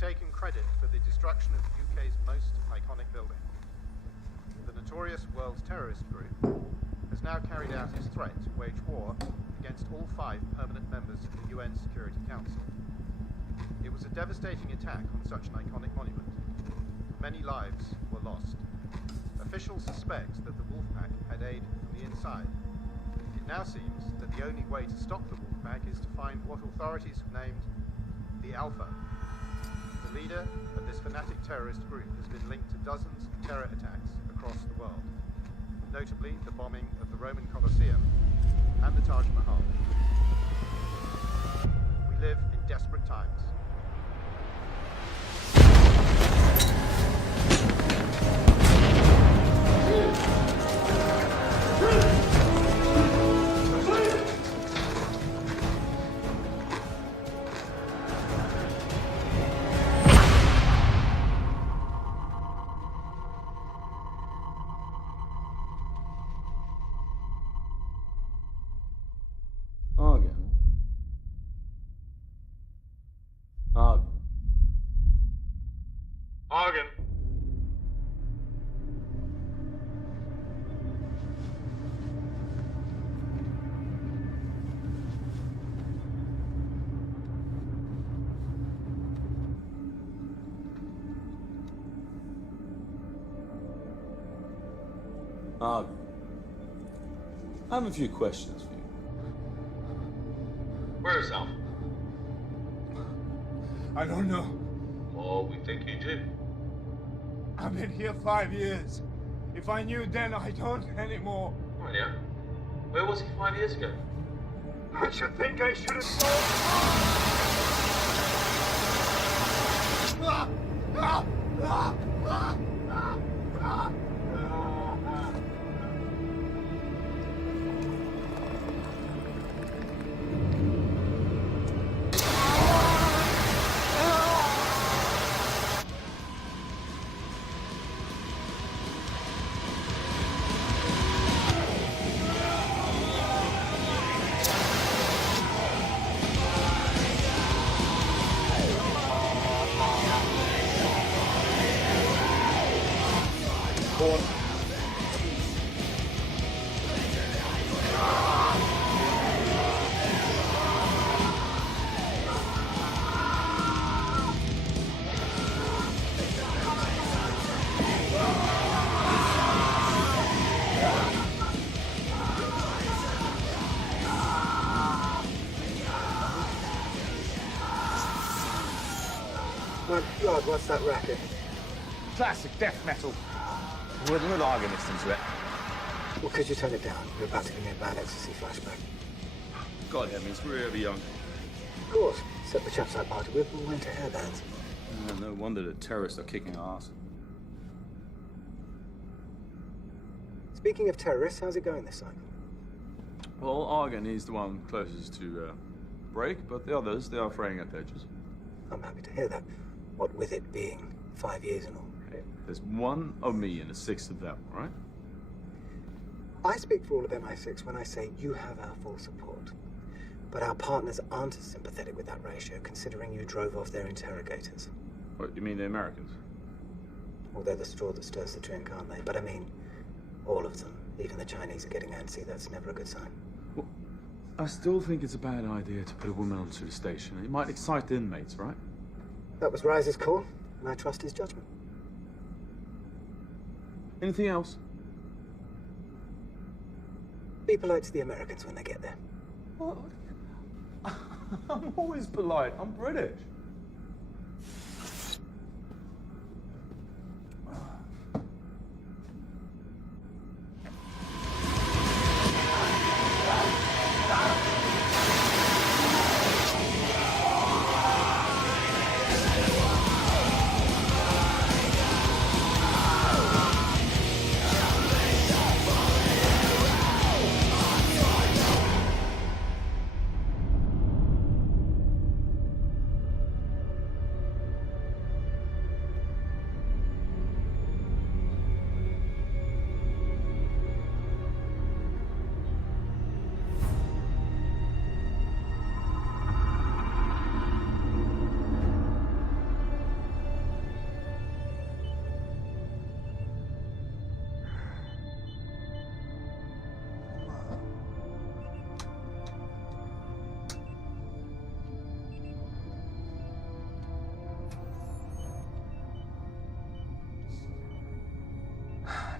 taken credit for the destruction of the UK's most iconic building. The notorious world terrorist group has now carried out its threat to wage war against all 5 permanent members of the UN Security Council. It was a devastating attack on such an iconic monument. Many lives were lost. Officials suspect that the Wolfpack had aid from the inside. It now seems that the only way to stop the Wolfpack is to find what authorities have named the Alpha. The leader of this fanatic terrorist group has been linked to dozens of terror attacks across the world, notably the bombing of the Roman Colosseum and the Taj Mahal. We live in desperate times. I have a few questions for you. Where is Alpha? I don't know. Oh, we think you do. I've been here 5 years. If I knew then, I don't anymore. Oh, yeah? Where was he 5 years ago? I should think I should have told. My God, what's that racket? Classic death metal. With a little organist into it. Well, could you turn it down? You're about to give me a bad ecstasy flashback. God heavens, we're ever young. Of course. Except the chaps I parted with all went to hairbands. No wonder the terrorists are kicking our ass. Speaking of terrorists, how's it going this cycle? Well, Argon is the one closest to break, but the others, they are fraying at the edges. I'm happy to hear that. What with it being 5 years and all. Hey, there's 1 of me and a 6 of them, right? I speak for all of MI6 when I say you have our full support. But our partners aren't as sympathetic with that ratio, considering you drove off their interrogators. What, you mean the Americans? Well, they're the straw that stirs the drink, aren't they? But I mean, all of them. Even the Chinese are getting antsy. That's never a good sign. Well, I still think it's a bad idea to put a woman onto the station. It might excite the inmates, right? That was Rise's call, and I trust his judgment. Anything else? Be polite to the Americans when they get there. What? I'm always polite. I'm British.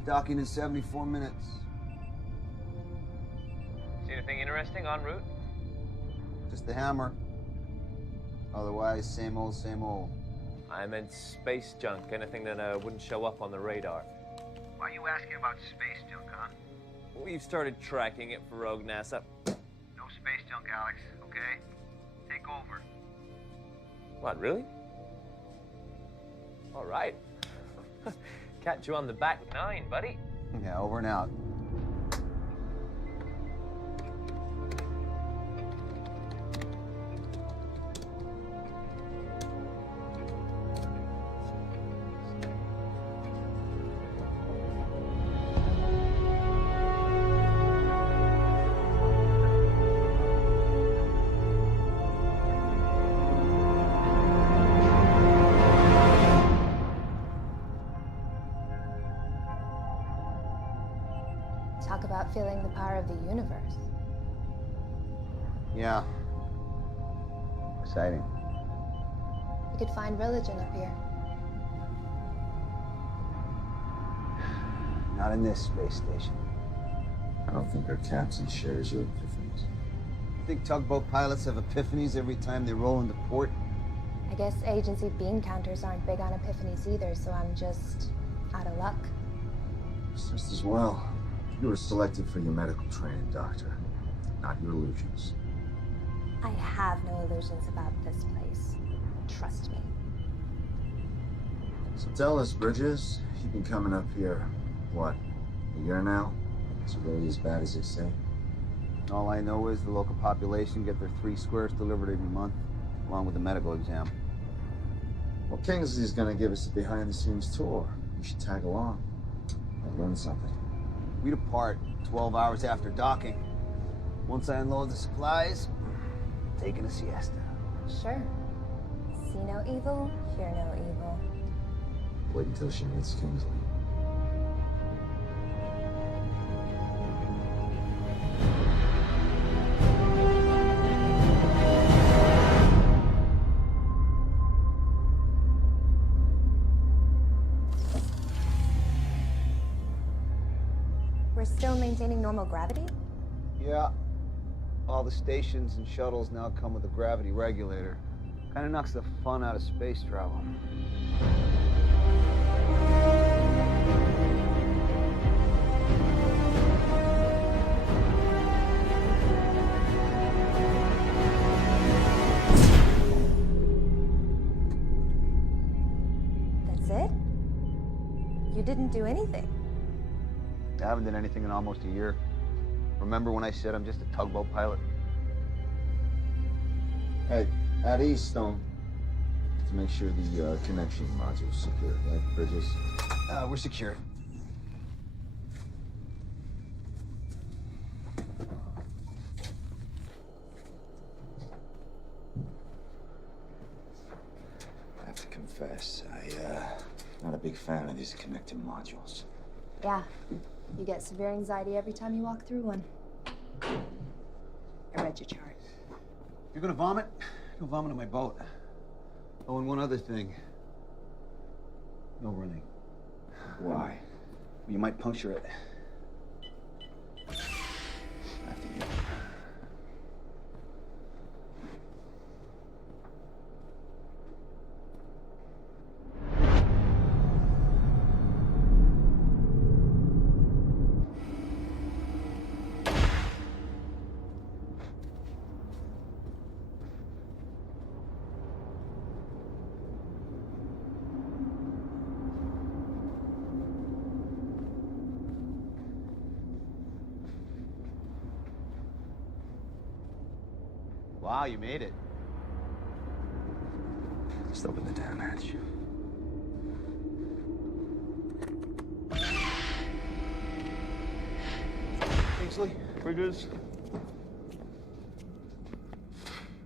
Docking in 74 minutes. See anything interesting en route? Just the hammer. Otherwise, same old, same old. I meant space junk, anything that wouldn't show up on the radar. Why are you asking about space junk, huh? We've started tracking it for rogue NASA. No space junk, Alex, okay? Take over. What, really? All right. Catch you on the back nine, buddy. Yeah, over and out. Talk about feeling the power of the universe. Yeah. Exciting. You could find religion up here. Not in this space station. I don't think our captain shares your epiphanies. You think tugboat pilots have epiphanies every time they roll into port? I guess agency bean counters aren't big on epiphanies either, so I'm just out of luck. It's just as well. You were selected for your medical training, Doctor, not your illusions. I have no illusions about this place. Trust me. So tell us, Bridges, you've been coming up here, what, a year now? Is it really as bad as they say? All I know is the local population get their 3 squares delivered every month, along with the medical exam. Well, Kingsley's gonna give us a behind-the-scenes tour. You should tag along. I'll learn something. We depart 12 hours after docking. Once I unload the supplies, taking a siesta. Sure. See no evil, hear no evil. Wait until she meets Kingsley. We're still maintaining normal gravity? Yeah. All the stations and shuttles now come with a gravity regulator. Kinda knocks the fun out of space travel. That's it? You didn't do anything? I haven't done anything in almost a year. Remember when I said I'm just a tugboat pilot? Hey, at Eastone, to make sure the connection module's secure, right, Bridges? We're secure. I have to confess, not a big fan of these connected modules. Yeah. You get severe anxiety every time you walk through one. I read your chart. You're gonna vomit? Go vomit on my boat. Oh, and one other thing. No running. Why? You might puncture it. After you. Wow, you made it. Just open the damn hatch. Kingsley, Bridges.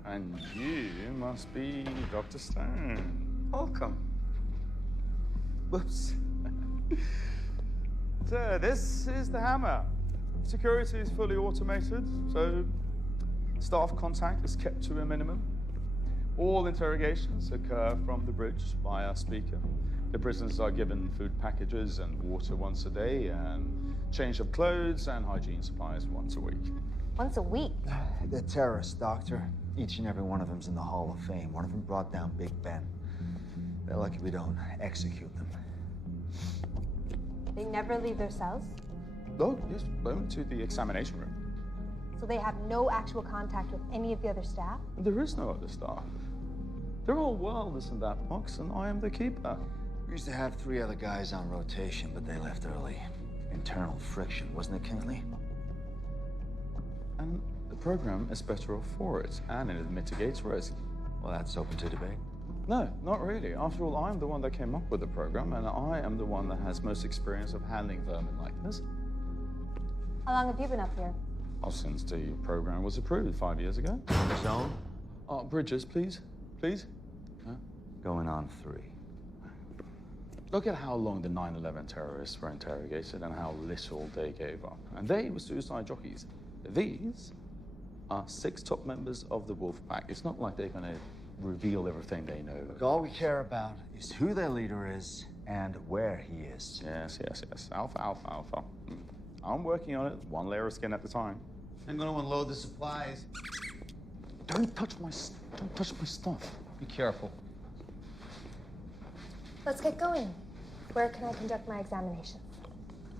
And you must be Dr. Stone. Welcome. Whoops. So, this is the hammer. Security is fully automated, so staff contact is kept to a minimum. All interrogations occur from the bridge via speaker. The prisoners are given food packages and water once a day, and change of clothes and hygiene supplies once a week. Once a week? They're terrorists, Doctor. Each and every one of them's in the Hall of Fame. One of them brought down Big Ben. They're lucky we don't execute them. They never leave their cells? Oh, yes, only to the examination room. So they have no actual contact with any of the other staff? There is no other staff. They're all wildest in that box, and I am the keeper. We used to have 3 other guys on rotation, but they left early. Internal friction, wasn't it, Kingsley? And the program is better off for it, and it mitigates risk. Well, that's open to debate. No, not really. After all, I'm the one that came up with the program, and I am the one that has most experience of handling vermin like this. How long have you been up here? Oh, since the program was approved 5 years ago. Zone? Bridges, please. Please? Going on 3. Look at how long the 9/11 terrorists were interrogated and how little they gave up. And they were suicide jockeys. These are 6 top members of the Wolf Pack. It's not like they're going to reveal everything they know. Look, all we care about is who their leader is and where he is. Yes. Alpha. I'm working on it, 1 layer of skin at a time. I'm going to unload the supplies. Don't touch my stuff. Be careful. Let's get going. Where can I conduct my examination?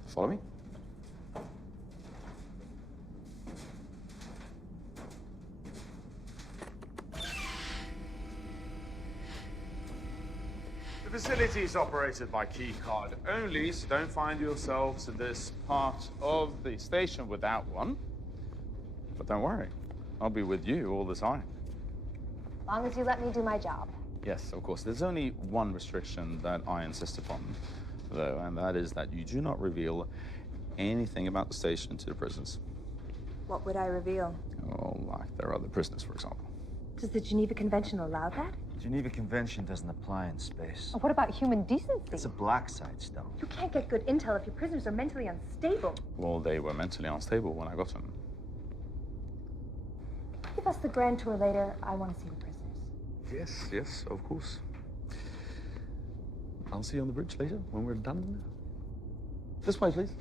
Follow me. The facility is operated by key card only, so don't find yourselves in this part of the station without one. But don't worry, I'll be with you all the time. As long as you let me do my job. Yes, of course. There's only one restriction that I insist upon, though, and that is that you do not reveal anything about the station to the prisoners. What would I reveal? Oh, like there are other prisoners, for example. Does the Geneva Convention allow that? The Geneva Convention doesn't apply in space. What about human decency? It's a black site, Stone. You can't get good intel if your prisoners are mentally unstable. Well, they were mentally unstable when I got them. Give us the grand tour later. I want to see the prisoners. Yes, of course. I'll see you on the bridge later when we're done. This way, please.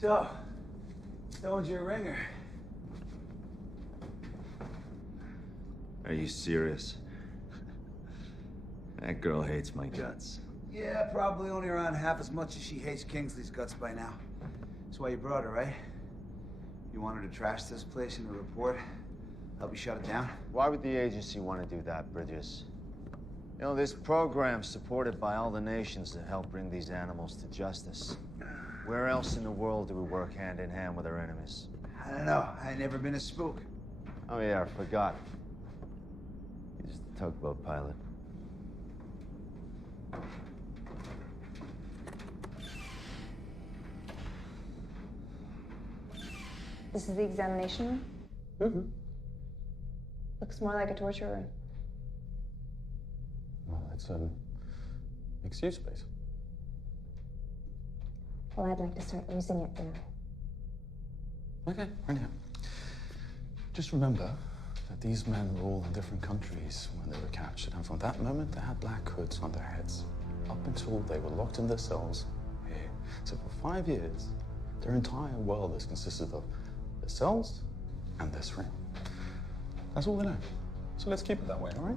So, Stone's your ringer. Are you serious? That girl hates my guts. Yeah, probably only around half as much as she hates Kingsley's guts by now. That's why you brought her, right? You want her to trash this place in a report? Help you shut it down? Why would the agency want to do that, Bridges? You know, this program's supported by all the nations to help bring these animals to justice. Where else in the world do we work hand in hand with our enemies? I don't know. I ain't never been a spook. Oh, yeah, I forgot. You're just a tugboat pilot. This is the examination room? Mm-hmm. Looks more like a torture room. Well, it's a mixed-use space. Well, I'd like to start using it now. Okay, right now. Just remember that these men were all in different countries when they were captured, and from that moment they had black hoods on their heads, up until they were locked in their cells here. So for 5 years, their entire world has consisted of their cells and this room. That's all they know. So let's keep it that way, all right?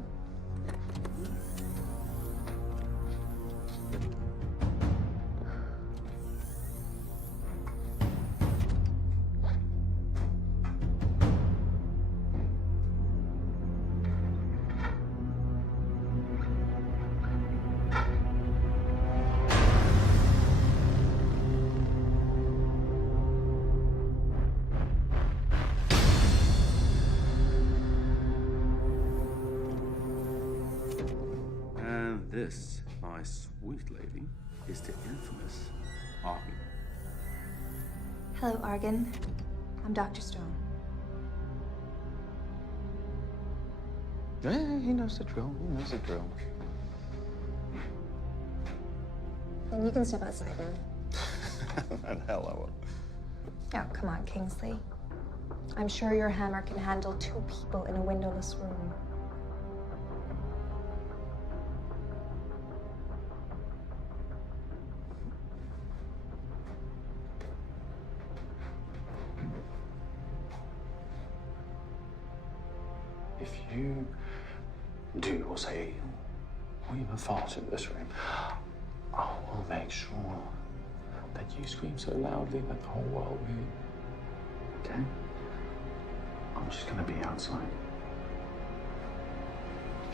this, my sweet lady, is the infamous Arden. Hello, Argan. I'm Dr. Stone. Yeah, he knows the drill. He knows the drill. Then you can step outside now. And hell I will. Oh, come on, Kingsley. I'm sure your hammer can handle 2 people in a windowless room. If you do or say or even fart in this room, I will make sure that you scream so loudly that the whole world will hear. Okay? I'm just gonna be outside.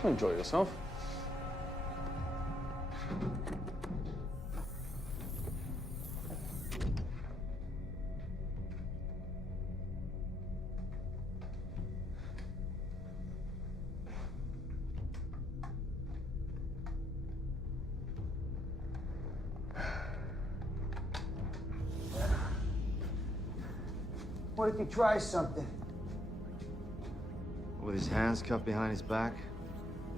Enjoy yourself. What if he tries something? With his hands cuffed behind his back?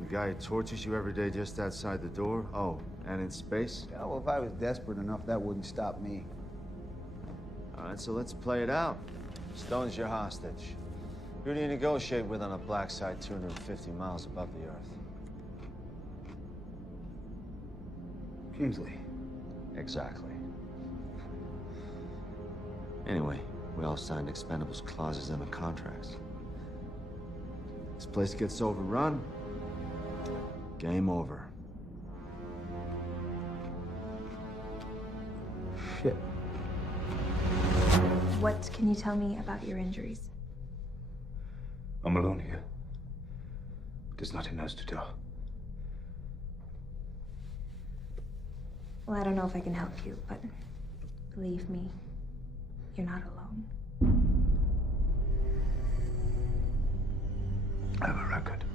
The guy who tortures you every day just outside the door? Oh, and in space? Yeah, well, if I was desperate enough, that wouldn't stop me. All right, so let's play it out. Stone's your hostage. Who do you negotiate with on a black site 250 miles above the Earth? Kingsley. Exactly. Anyway, we all signed expendables clauses in the contracts. This place gets overrun, game over. Shit. What can you tell me about your injuries? I'm alone here. There's nothing else to tell. Well, I don't know if I can help you, but believe me, you're not alone. I have a record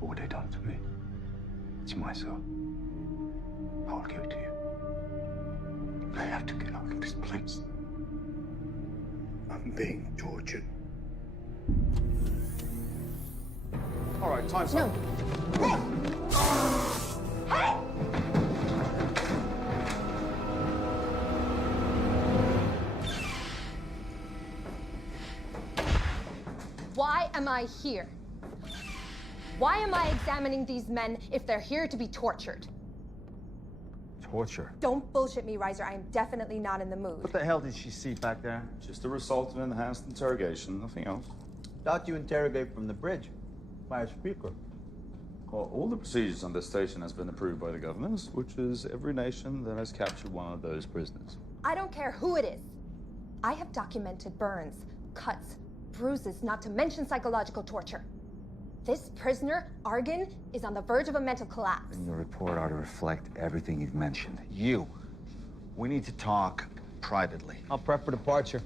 of what they done to me. It's my soul. I'll give it to you. I have to get out of this place. I'm being tortured. All right, time's up. Hey! Why am I here? Why am I examining these men if they're here to be tortured? Torture? Don't bullshit me, Reiser. I am definitely not in the mood. What the hell did she see back there? Just a result of enhanced interrogation, nothing else. Thought you interrogate from the bridge by a speaker. Well, all the procedures on this station has been approved by the governors, which is every nation that has captured one of those prisoners. I don't care who it is. I have documented burns, cuts, bruises, not to mention psychological torture. This prisoner, Argan, is on the verge of a mental collapse. And your report ought to reflect everything you've mentioned. You. We need to talk privately. I'll prep for departure.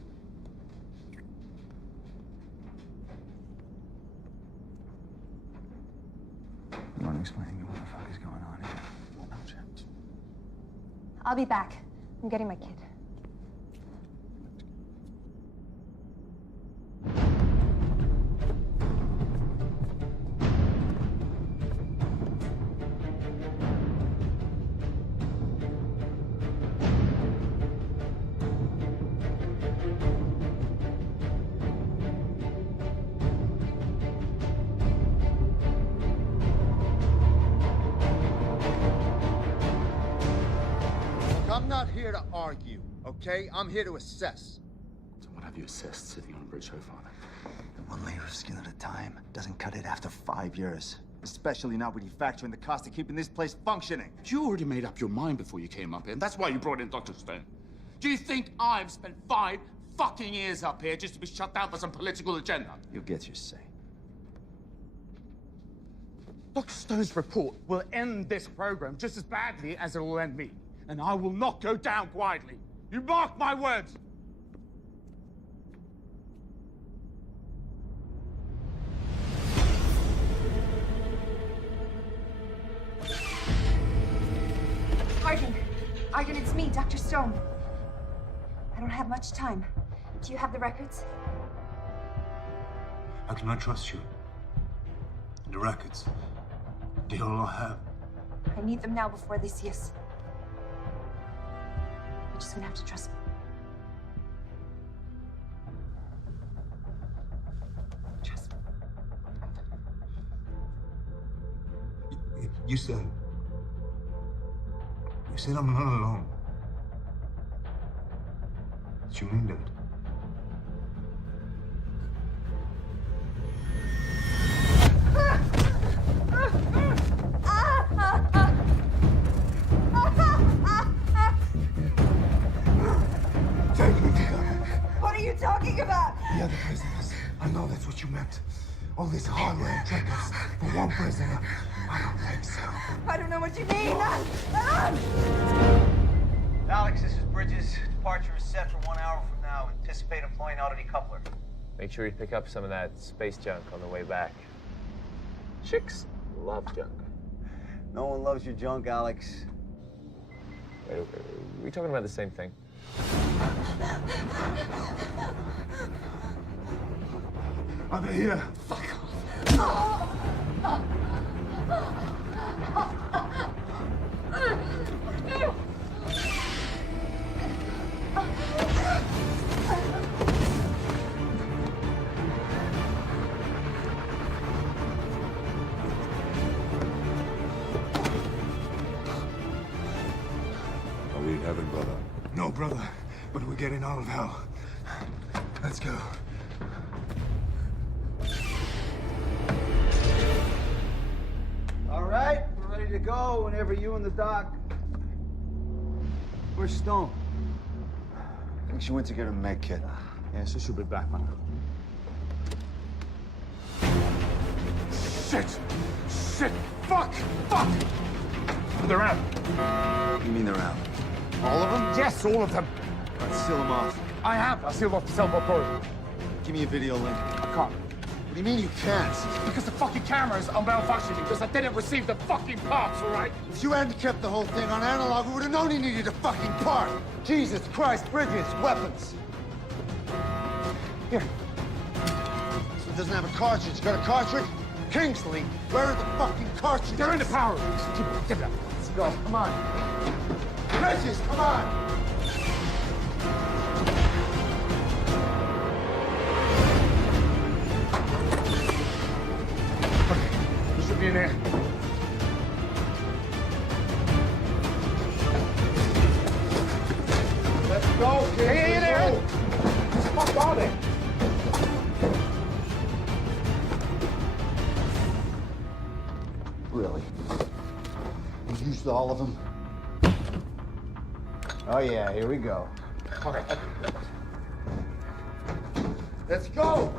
You want to explain to me what the fuck is going on here? No, James. I'll be back. I'm getting my kid. I'm not here to argue, okay? I'm here to assess. So what have you assessed sitting on a bridge so far, then? One layer of skin at a time doesn't cut it after 5 years. Especially not when you factor in the cost of keeping this place functioning. You already made up your mind before you came up here, and that's why you brought in Dr. Stone. Do you think I've spent 5 fucking years up here just to be shut down for some political agenda? You'll get your say. Dr. Stone's report will end this program just as badly as it will end me. And I will not go down quietly. You mark my words. Argon, it's me, Dr. Stone. I don't have much time. Do you have the records? I cannot trust you. The records, they all I have. I need them now before they see us. You're just gonna have to trust me. Trust me. You said I'm not alone. Did you mean that? What are you talking about? The other prisoners. I know that's what you meant. All this hardware and trinkets for one prisoner. I don't think so. I don't know what you mean. Alex, this is Bridges. Departure is set for 1 hour from now. Anticipate employing auto decoupler. Make sure you pick up some of that space junk on the way back. Chicks love junk. No one loves your junk, Alex. Wait, are we talking about the same thing? Are they here? Fuck off. Are we in heaven, brother? No, brother. But we're getting out of hell. Let's go. All right, we're ready to go whenever you and the doc. Where's Stone? I think she went to get her med kit. Yeah, so she'll be back, man. Shit! Shit! Fuck! Fuck! They're out. You mean they're out? All of them? Yes, all of them. Let's seal them off. I have. I sealed off the cell port. Give me a video link. I can't. What do you mean you can't? Because the fucking cameras are malfunctioning. Because I didn't receive the fucking parts, all right? If you hadn't kept the whole thing on analog, we would have known you needed a fucking part. Jesus Christ, Bridges, weapons. Here. So it doesn't have a cartridge. You got a cartridge? Kingsley, where are the fucking cartridges? They're in the power room. Get it up. Let's go. Come on. Bridges, come on. You should be in there. Let's go, kid. Hey, there! What the fuck are they? Really? You used all of them? Oh yeah, here we go. Okay. Let's go!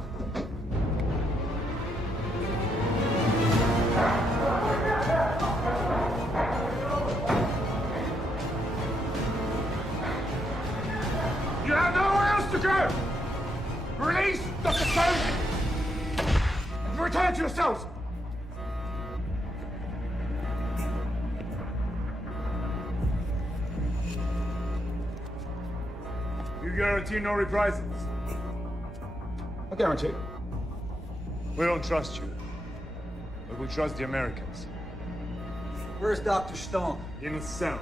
You have nowhere else to go! Release Dr. Stone and return to yourselves! You guarantee no reprisals? I guarantee. We don't trust you, but we trust the Americans. Where's Dr. Stone? In a cell,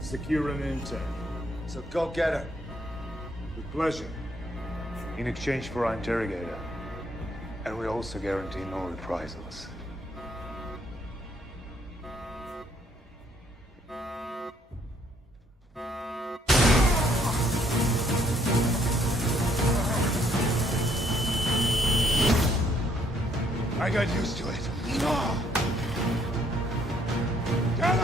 secure and intact. So go get her. With pleasure. In exchange for our interrogator. And we also guarantee no reprisals. I got used to it. Get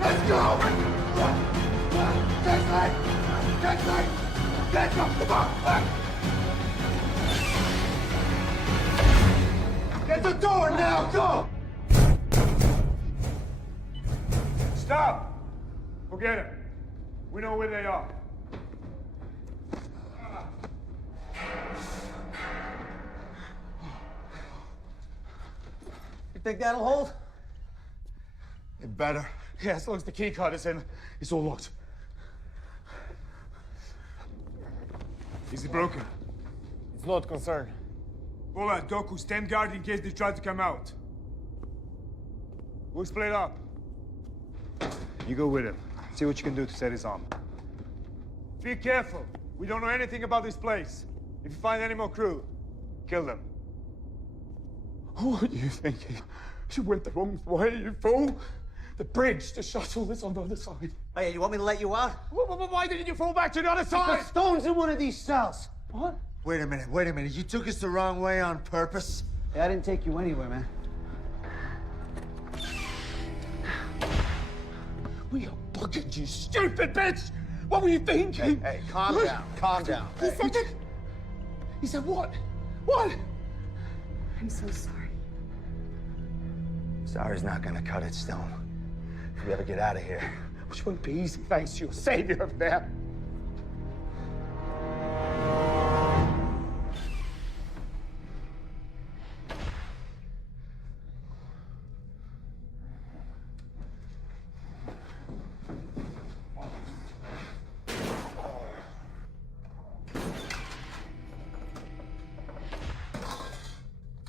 Let's go! Get the fuck! Get the door now, go! Stop! Forget it. We know where they are. You think that'll hold? It better. Yeah, as long as the key card is in, it's all locked. Is it broken? It's not concerned. Bola, Doku, stand guard in case they try to come out. We'll split up. You go with him. See what you can do to set his arm. Be careful. We don't know anything about this place. If you find any more crew, kill them. What are you thinking? You went the wrong way, you fool. The bridge, the shuttle is on the other side. Hey, you want me to let you out? Why didn't you fall back to the other side? The stone's in one of these cells. What? Wait a minute. You took us the wrong way on purpose? Hey, I didn't take you anywhere, man. We are buggered, you stupid bitch! What were you thinking? Hey, calm down, calm down. He said that... He said what? What? I'm so sorry. Sorry's not gonna cut it, Stone. If we ever get out of here. Which won't be easy, thanks to your savior over there.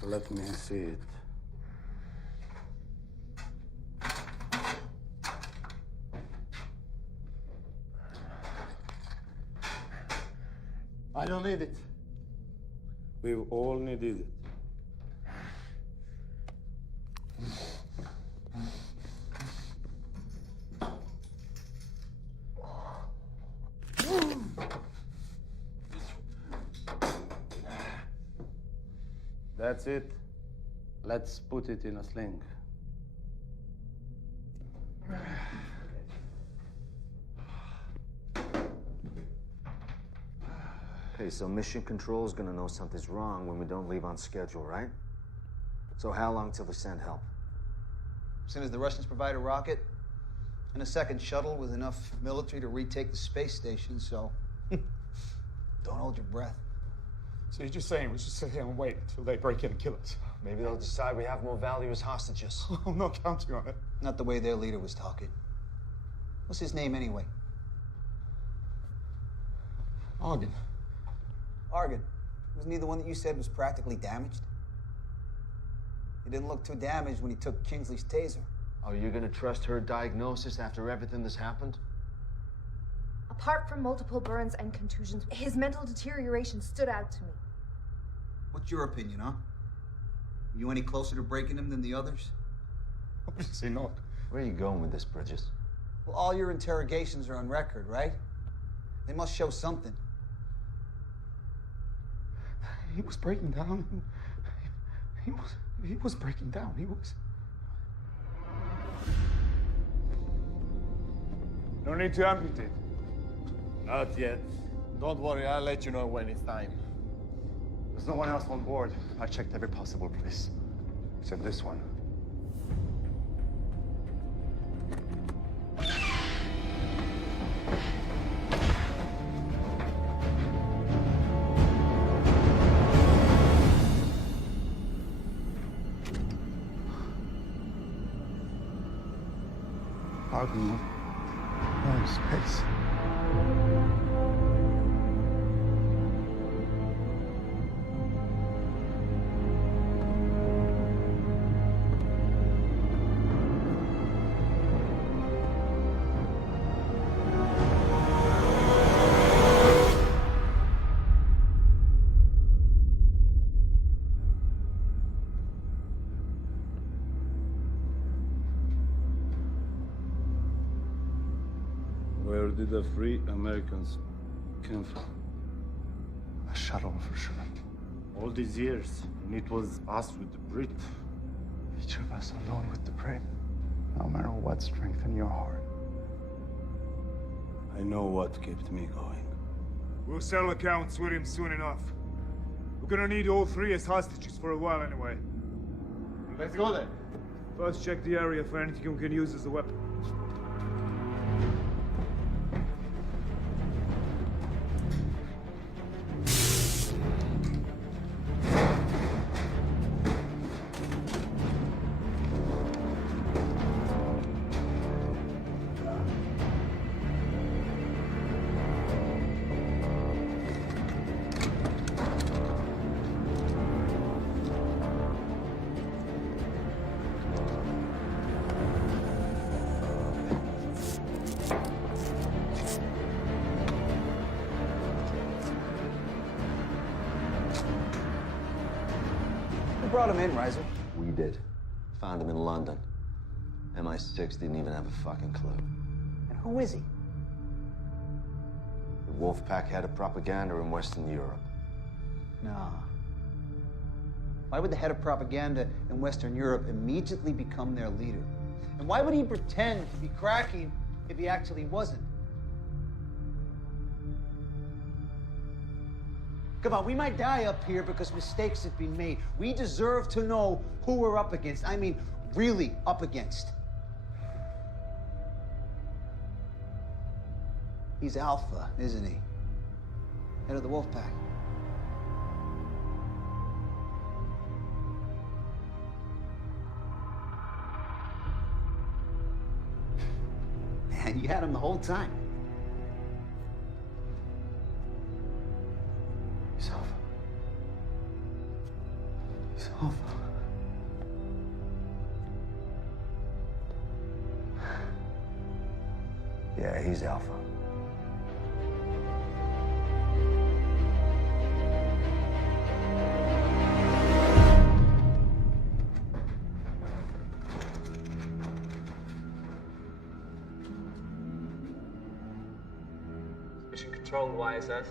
Let me see it. I don't need it. We all needed it. That's it. Let's put it in a sling. Okay, so Mission Control is gonna know something's wrong when we don't leave on schedule, right? So how long till they send help? As soon as the Russians provide a rocket and a second shuttle with enough military to retake the space station, so don't hold your breath. So you're just saying we should sit here and wait until they break in and kill us? Maybe they'll decide we have more value as hostages. I'm not counting on it. Not the way their leader was talking. What's his name anyway? Argon. Argon. Wasn't he the one that you said was practically damaged? He didn't look too damaged when he took Kingsley's taser. Oh, you're gonna trust her diagnosis after everything that's happened? Apart from multiple burns and contusions, his mental deterioration stood out to me. What's your opinion, huh? Are you any closer to breaking him than the others? Obviously not. Where are you going with this, Bridges? Well, all your interrogations are on record, right? They must show something. He was breaking down. He was breaking down. He was. No need to amputate. Not yet. Don't worry, I'll let you know when it's time. There's no one else on board. I checked every possible place, except this one. Argon, we're in space. Where did the free Americans come from? A shuttle, for sure. All these years, and it was us with the Brit. Each of us alone with the Brit. No matter what strengthened your heart. I know what kept me going. We'll settle accounts with him soon enough. We're gonna need all three as hostages for a while anyway. Let's go then. First, check the area for anything we can use as a weapon. Who brought him in, Reiser? We did. Found him in London. MI6 didn't even have a fucking clue. And who is he? The Wolfpack head of propaganda in Western Europe. Nah. Why would the head of propaganda in Western Europe immediately become their leader? And why would he pretend to be cracking if he actually wasn't? Come on, we might die up here because mistakes have been made. We deserve to know who we're up against. I mean, really up against. He's Alpha, isn't he? Head of the Wolfpack. Man, you had him the whole time. He's Alpha. He's Alpha. Yeah, he's Alpha. Mission control to ISS.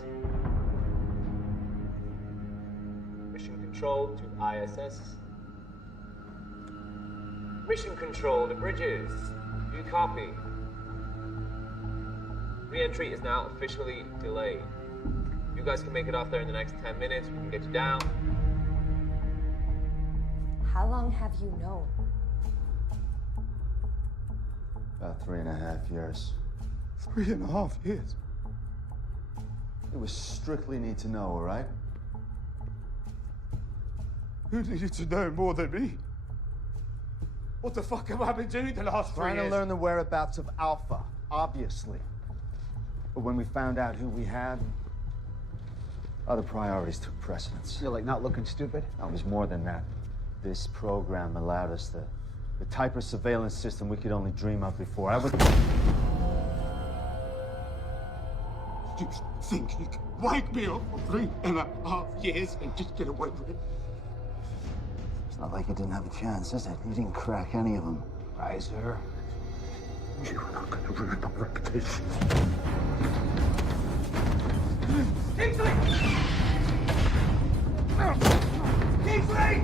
Mission control to ISS. Mission control to bridges. Do you copy? Re-entry is now officially delayed. You guys can make it off there in the next 10 minutes. We can get you down. How long have you known? About 3.5 years. 3.5 years? It was strictly need to know, all right? You needed to know more than me. What the fuck have I been doing the last 3 years? Trying to learn the whereabouts of Alpha, obviously. But when we found out who we had, other priorities took precedence. You're like not looking stupid? No, it was more than that. This program allowed us the type of surveillance system we could only dream of before. I was... You think you can wipe me up for 3.5 years and just get away with it? It's not like you didn't have a chance, is it? You didn't crack any of them. Reiser. You're not going to ruin my reputation. Kingsley! Kingsley!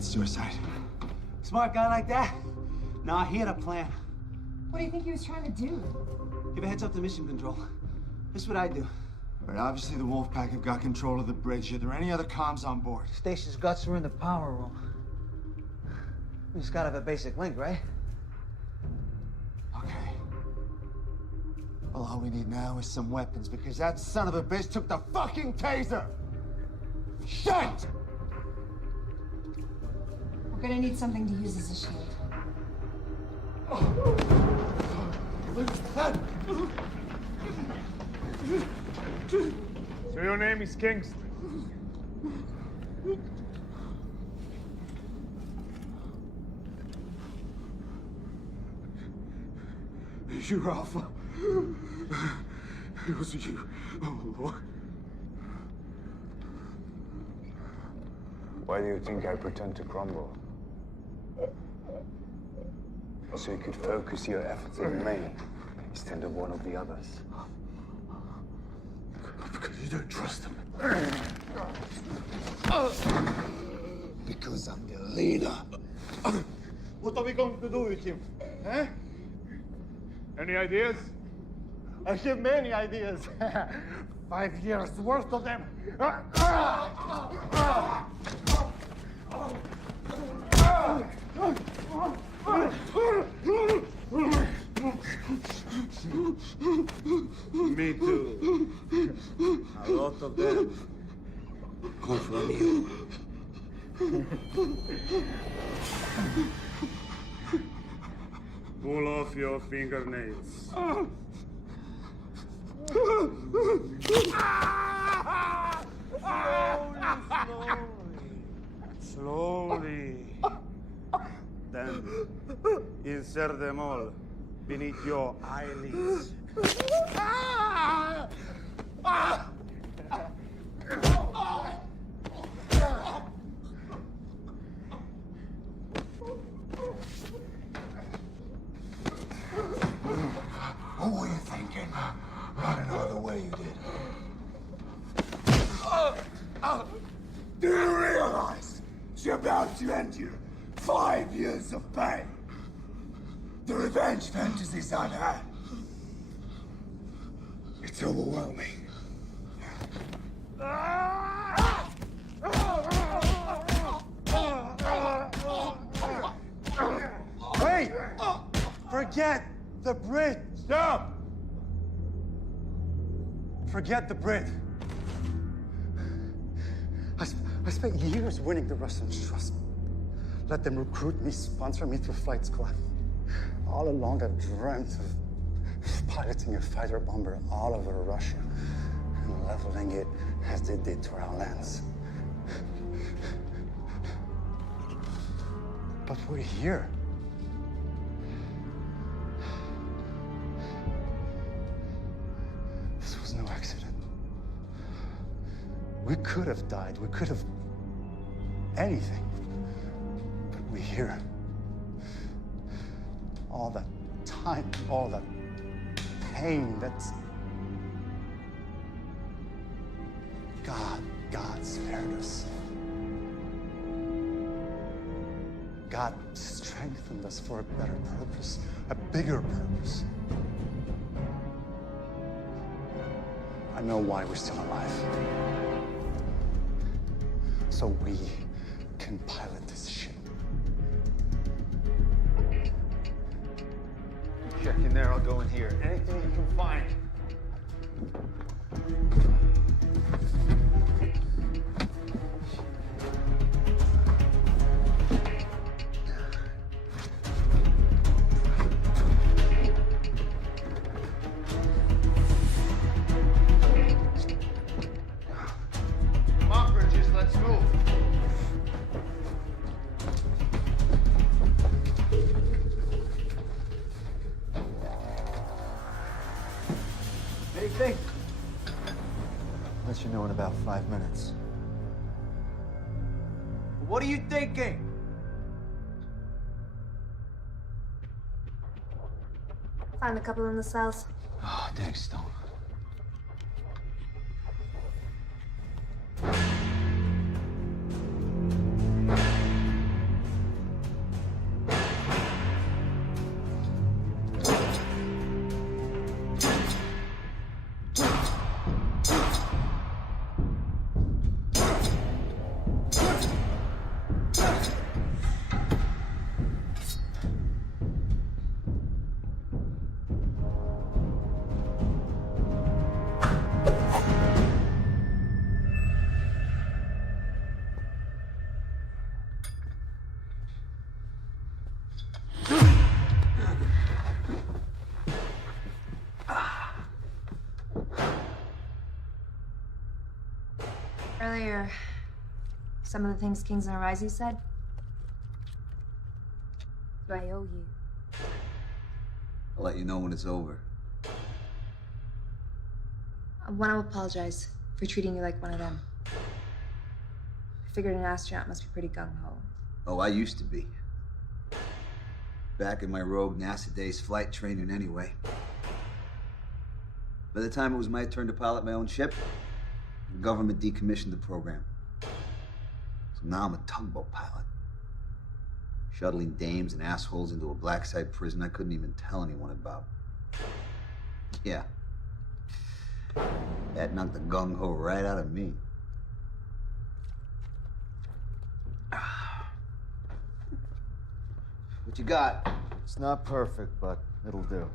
Suicide. Smart guy like that? Nah, he had a plan. What do you think he was trying to do? Give a heads up to mission control. This is what I do. All right, obviously the Wolfpack have got control of the bridge. Are there any other comms on board? Station's guts are in the power room. We just gotta have a basic link, right? Okay. Well, all we need now is some weapons, because that son of a bitch took the fucking taser! Shit! We're gonna need something to use as a shield. So your name is Kingston? You're Alpha. It was you. Oh. Why do you think I pretend to crumble? So you could focus your efforts in Maine instead of one of the others. Because you don't trust them. Because I'm the leader. What are we going to do with him? Eh? Any ideas? I have many ideas. 5 years worth of them. Me too. A lot of them come from you. Pull off your fingernails. Slowly. Then insert them all beneath your eyelids. What were you thinking? I don't know the way you did. Do you realize you're about to end your 5 years of pain? The revenge fantasies I've had. It's overwhelming. Wait! Forget the bridge! Stop! Forget the bridge. I spent years winning the Russians' trust. Let them recruit me, sponsor me through flight school. All along, I've dreamt of piloting a fighter bomber all over Russia and leveling it as they did to our lands. But we're here. This was no accident. We could have died. We could have anything. But we're here. All that time, all that pain, that's... God spared us. God strengthened us for a better purpose, a bigger purpose. I know why we're still alive. So we can pilot this ship. Check in there, I'll go in here. Anything you can find. Come on, Bridges, let's move. Anything? Let you know in about 5 minutes. What are you thinking? Found a couple in the cells. Oh, thanks, Stone. Earlier, some of the things Kings and Arise said, do I owe you? I'll let you know when it's over. I want to apologize for treating you like one of them. I figured an astronaut must be pretty gung-ho. Oh, I used to be. back in my rogue NASA days flight training anyway. By the time it was my turn to pilot my own ship, the government decommissioned the program. So now I'm a tugboat pilot. Shuttling dames and assholes into a black-site prison I couldn't even tell anyone about. Yeah. That knocked the gung-ho right out of me. What you got? It's not perfect, but it'll do.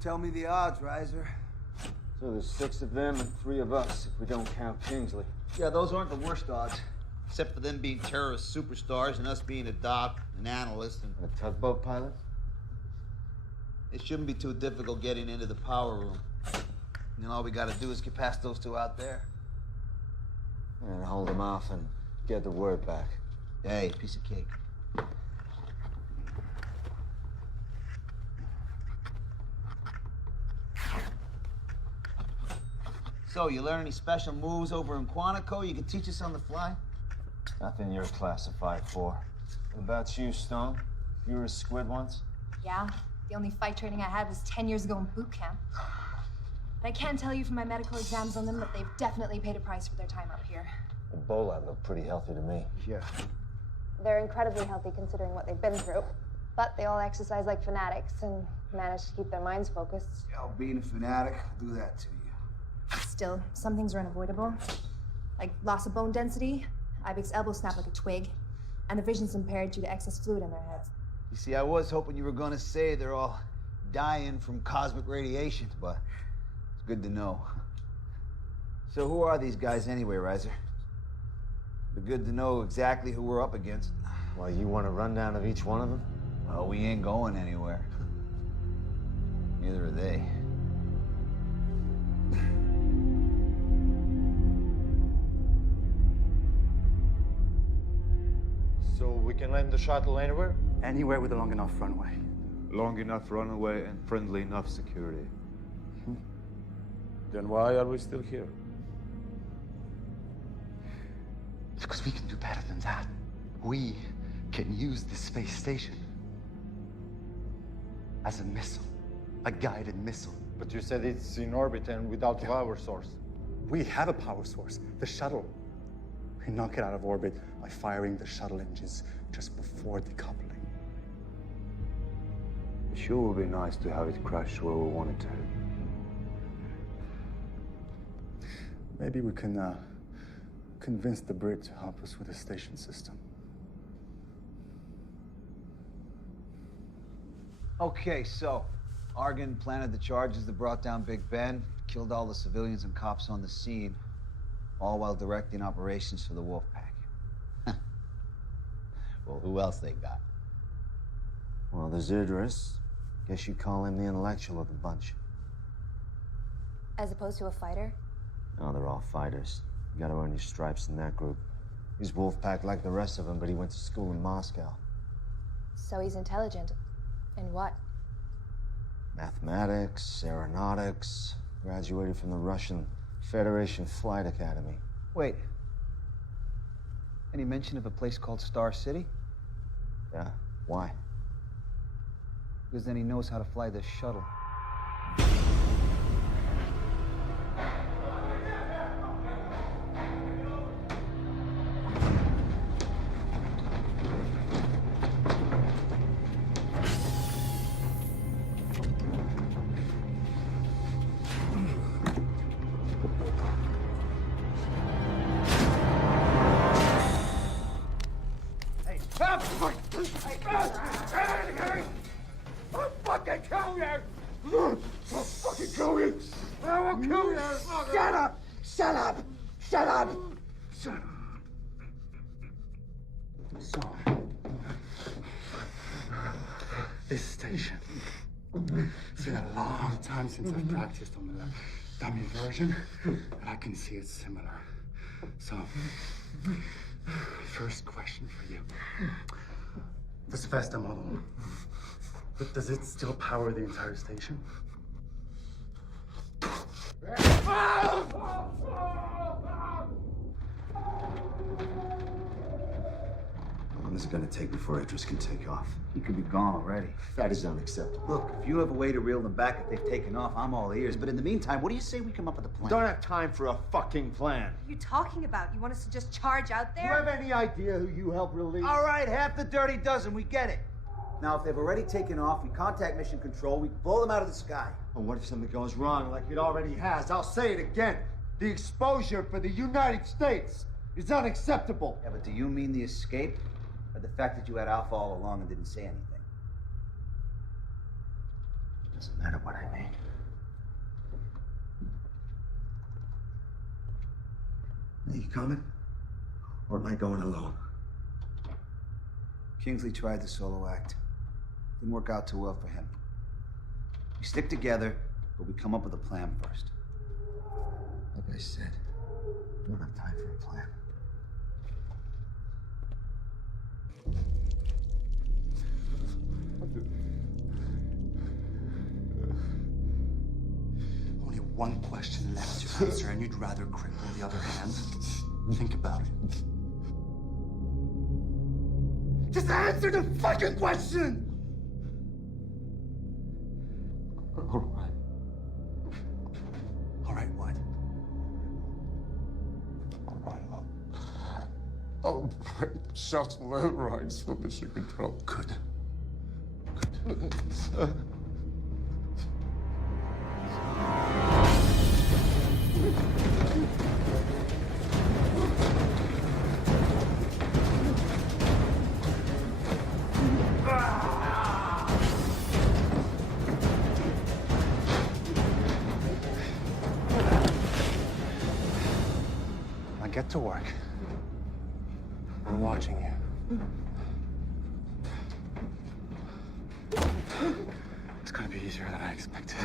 Tell me the odds, Riser. So there's 6 of them and 3 of us, if we don't count Kingsley. Yeah, those aren't the worst odds. Except for them being terrorist superstars and us being a doc, an analyst, and a tugboat pilot? It shouldn't be too difficult getting into the power room. And all we gotta do is get past those 2 out there. And hold them off and get the word back. Hey, piece of cake. So, you learn any special moves over in Quantico you can teach us on the fly? Nothing you're classified for. What about you, Stone? You were a squid once? Yeah, the only fight training I had was 10 years ago in boot camp. But I can tell you from my medical exams on them that they've definitely paid a price for their time up here. Ebola looked pretty healthy to me. Yeah. They're incredibly healthy considering what they've been through. But they all exercise like fanatics and manage to keep their minds focused. Yeah, being a fanatic will do that to you. Still, some things are unavoidable. Like loss of bone density, Ibex's elbow snapped like a twig, and the vision's impaired due to excess fluid in their heads. You see, I was hoping you were gonna say they're all dying from cosmic radiation, but it's good to know. So who are these guys anyway, Riser? It'd be good to know exactly who we're up against. Well, you want a rundown of each one of them? Well, we ain't going anywhere. Neither are they. So we can land the shuttle anywhere? Anywhere with a long enough runway. Long enough runway and friendly enough security. Then why are we still here? Because we can do better than that. We can use this space station as a missile, a guided missile. But you said it's in orbit and without power source. We have a power source, the shuttle. We knock it out of orbit by firing the shuttle engines just before decoupling. It sure would be nice to have it crash where we want it to. Maybe we can convince the Brit to help us with the station system. Okay, so Argon planted the charges that brought down Big Ben, killed all the civilians and cops on the scene, all while directing operations for the Wolfpack. Well, who else they got? Well, there's Idris. Guess you'd call him the intellectual of the bunch. As opposed to a fighter? No, they're all fighters. You gotta earn your stripes in that group. He's Wolfpack like the rest of them, but he went to school in Moscow. So he's intelligent. In what? Mathematics, aeronautics, graduated from the Russian Federation Flight Academy. Wait. Any mention of a place called Star City? Yeah, why? Because then he knows how to fly this shuttle. I'll fucking kill you! I'll fucking kill you! I will kill you! Shut up! Shut up! Shut up! Shut up! So, this station. It's been a long time since I've practiced on the dummy version, but I can see it's similar. So, First question for you. This Vesta model, does it still power the entire station? How long is it gonna take before Idris can take off? He could be gone already. That is unacceptable. Look, if you have a way to reel them back if they've taken off, I'm all ears. But in the meantime, what do you say we come up with a plan? Don't have time for a fucking plan. What are you talking about? You want us to just charge out Do you there? have any idea who you helped release? All right, half the dirty dozen, we get it. Now, if they've already taken off, we contact Mission Control, we blow them out of the sky. Well, what if something goes wrong like it already has? I'll say it again. The exposure for the United States is unacceptable. Yeah, but do you mean the escape? Or the fact that you had Alpha all along and didn't say anything? Doesn't matter what I mean. Are you coming? Or am I going alone? Kingsley tried the solo act. Didn't work out too well for him. We stick together, but we come up with a plan first. Like I said, I don't have time for a plan. Only one question left to answer, and you'd rather cripple the other hand? Think about it. Just answer the fucking question! All right. All right, what? All right, I'll break shuttle rights for Mission Control. Good. Now get to work. We're watching you. It's gonna be easier than I expected.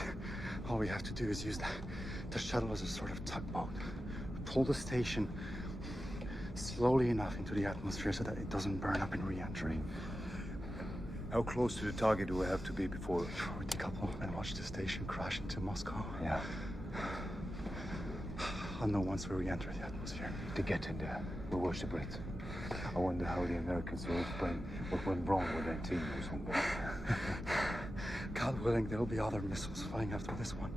All we have to do is use the shuttle as a sort of tugboat. Pull the station slowly enough into the atmosphere so that it doesn't burn up in re-entry. How close to the target do we have to be before we decouple and watch the station crash into Moscow? Yeah. I'll know once we re-enter the atmosphere. To get in there, we'll worship it. I wonder how the Americans will explain what went wrong with that team or something. God willing, there'll be other missiles flying after this one.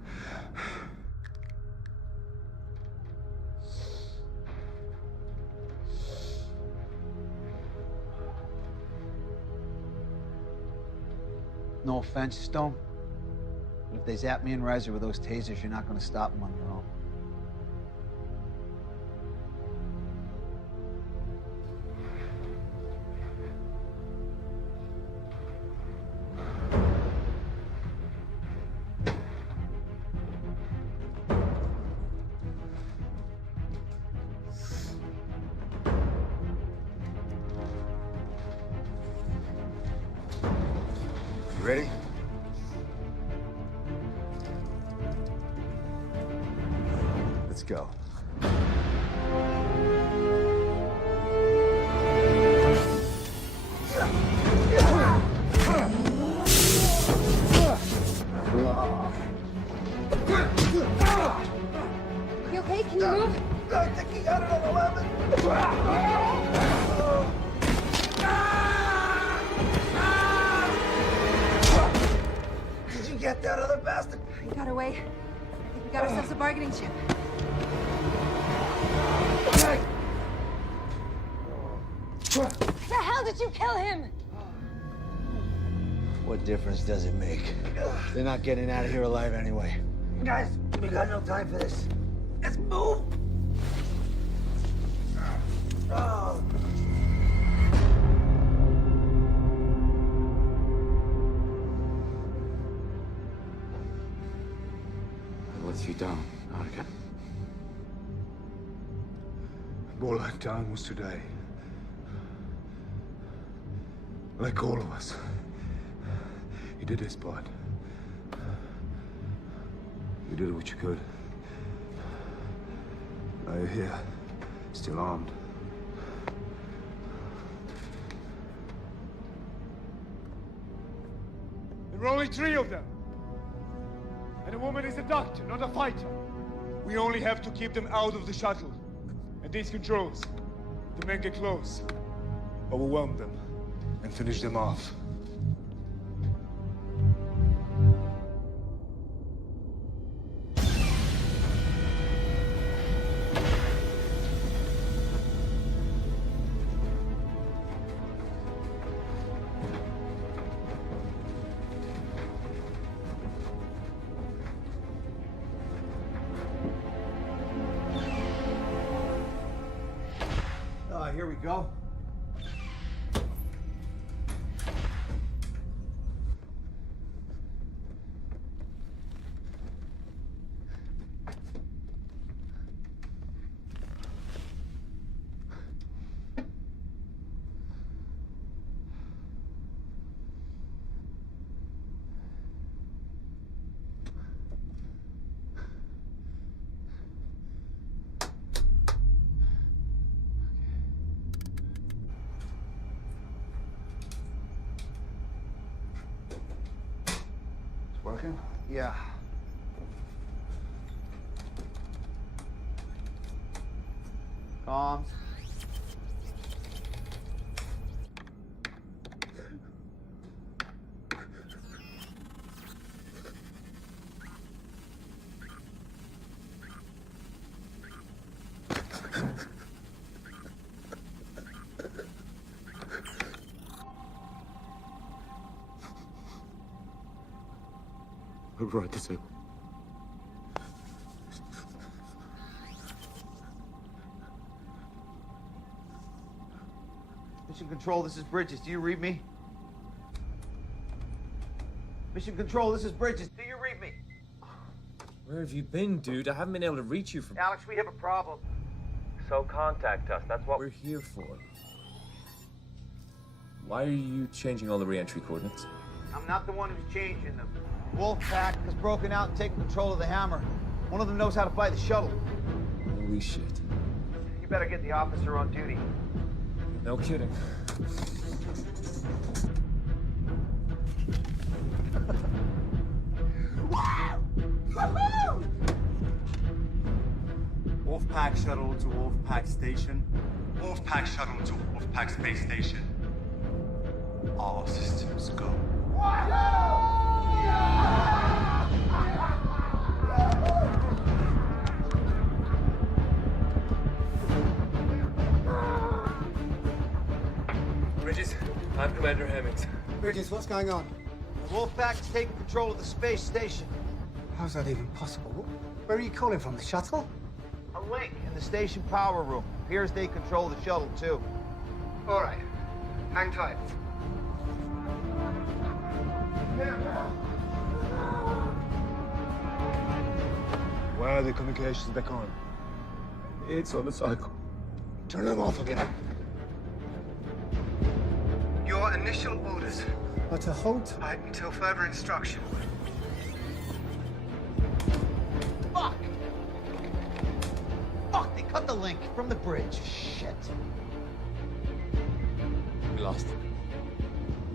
No offense, Stone, but if they zap me and Riser with those tasers, you're not going to stop them on your own. You ready? Let's go. You okay? Can you move? I think he got it on 11. Did you get that other bastard? He got away. I think we got ourselves a bargaining chip. The hell did you kill him? What difference does it make? They're not getting out of here alive anyway. Guys, we got no time for this. Let's move! Oh. I let you down, Arca. All I've done was today. Like all of us. You did his part. You did what you could. Now you're here, still armed. There were only 3 of them. And the woman is a doctor, not a fighter. We only have to keep them out of the shuttle. And these controls, the men get close, overwhelm them, and finish them off. Here we go. Working? Yeah. Comms. Right, disabled. Mission Control, this is Bridges. Do you read me? Mission Control, this is Bridges. Do you read me? Where have you been, dude? I haven't been able to reach you for... Alex, we have a problem. So contact us. That's what we're here for. Why are you changing all the re-entry coordinates? I'm not the one who's changing them. Wolfpack has broken out and taken control of the Hammer. One of them knows how to fly the shuttle. Holy shit. You better get the officer on duty. No kidding. Wolfpack shuttle to Wolfpack station. Wolfpack shuttle to Wolfpack space station. All systems go. Bridges, I'm Commander Hemmings. Bridges, what's going on? Wolfpack has taken control of the space station. How's that even possible? Where are you calling from? The shuttle? A link in the station power room. Appears they control the shuttle, too. All right. Hang tight. Why are the communications back on? It's on the cycle. Turn them off again. Your initial orders are to hold tight until further instruction. Fuck! Fuck, they cut the link from the bridge. Shit. We lost.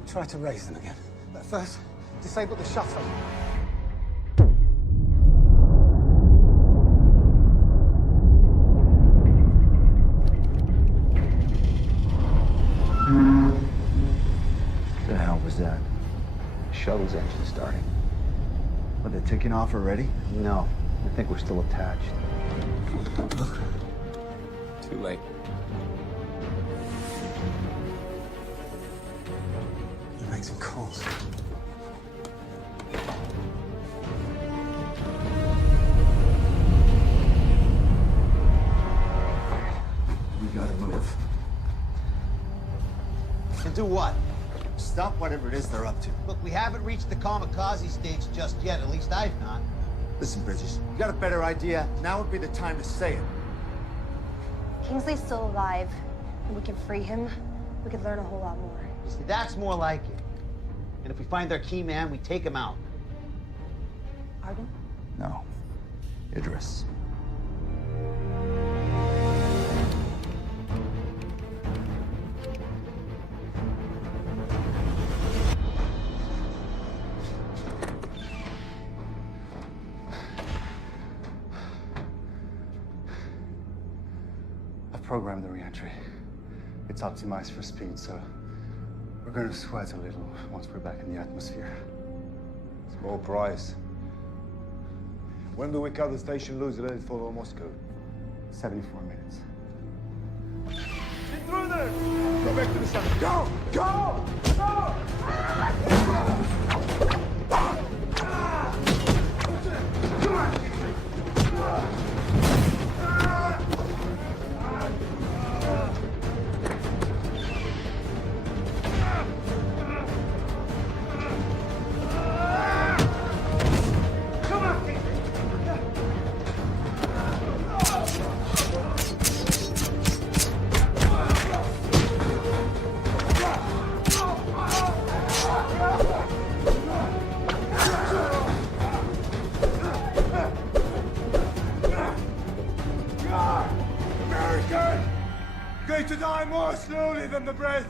Try to raise them again. But first, disable the shuttle. The hell was that? Shuttle's engine starting. Are they taking off already? No. I think we're still attached. Too late. You make some calls. We gotta move. And do what? Stop whatever it is they're up to. Look, we haven't reached the kamikaze stage just yet. At least I've not. Listen, Bridges, you got a better idea? Now would be the time to say it. Kingsley's still alive, and we can free him. We could learn a whole lot more. You see, that's more like it. And if we find their key man, we take him out. Arden? No. Idris. programmed the re-entry. It's optimized for speed, so we're going to sweat a little once we're back in the atmosphere. Small price. When do we cut the station loose and let it follow Moscow? 74 minutes. Get through there! Go back to the sun. Go! Go! Go! Come on! Going to die more slowly than the breath.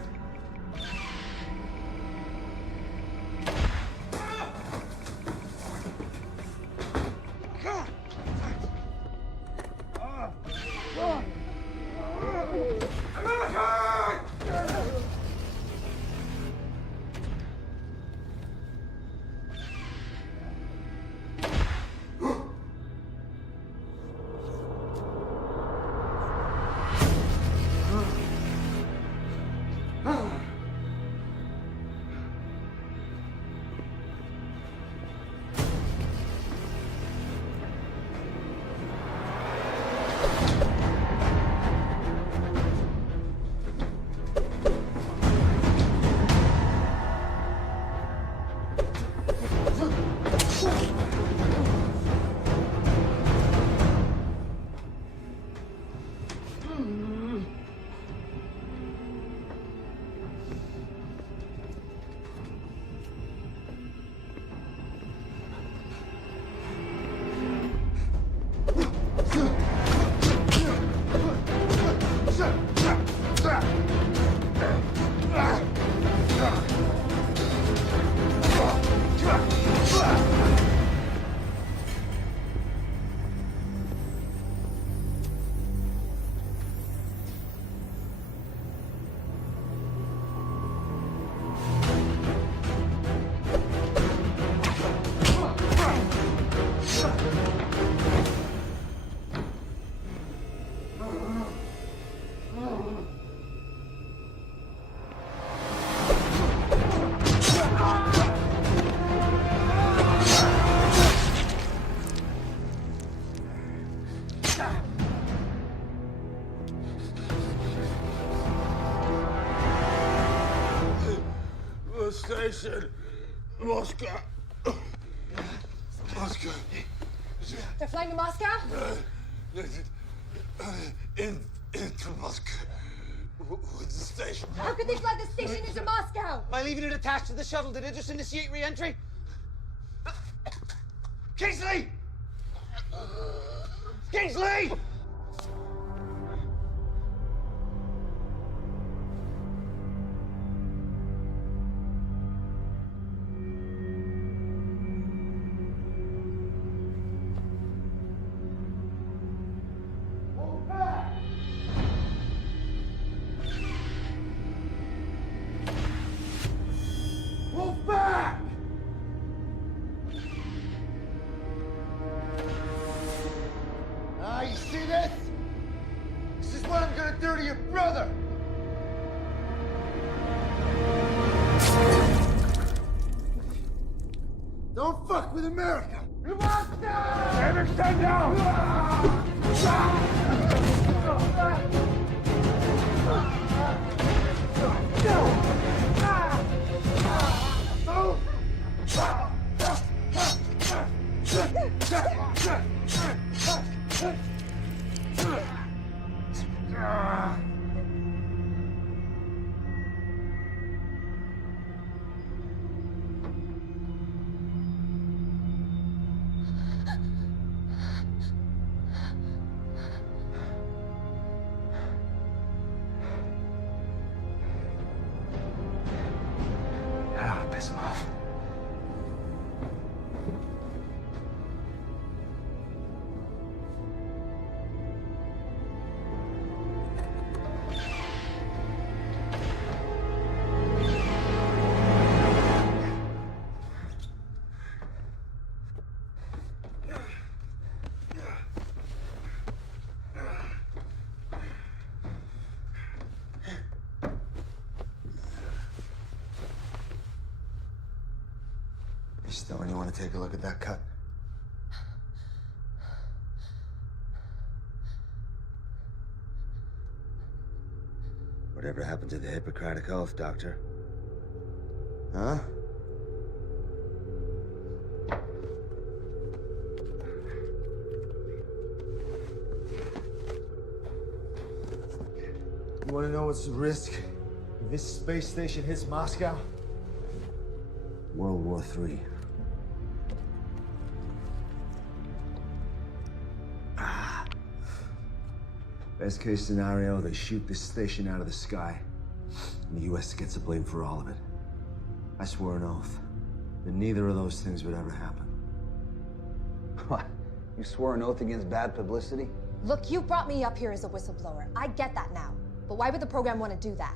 Station, Moscow. Moscow. They're flying to Moscow? Into Moscow. What's the station? How could they fly the station into Moscow? By leaving it attached to the shuttle, did it just initiate re-entry? Kingsley! Kingsley! Don't fuck with America! Never stand down! Stone, you want to take a look at that cut? Whatever happened to the Hippocratic Oath, Doctor? Huh? You want to know what's the risk if this space station hits Moscow? World War III. Best case scenario, they shoot this station out of the sky, and the US gets the blame for all of it. I swore an oath that neither of those things would ever happen. What? You swore an oath against bad publicity? Look, you brought me up here as a whistleblower. I get that now. But why would the program want to do that?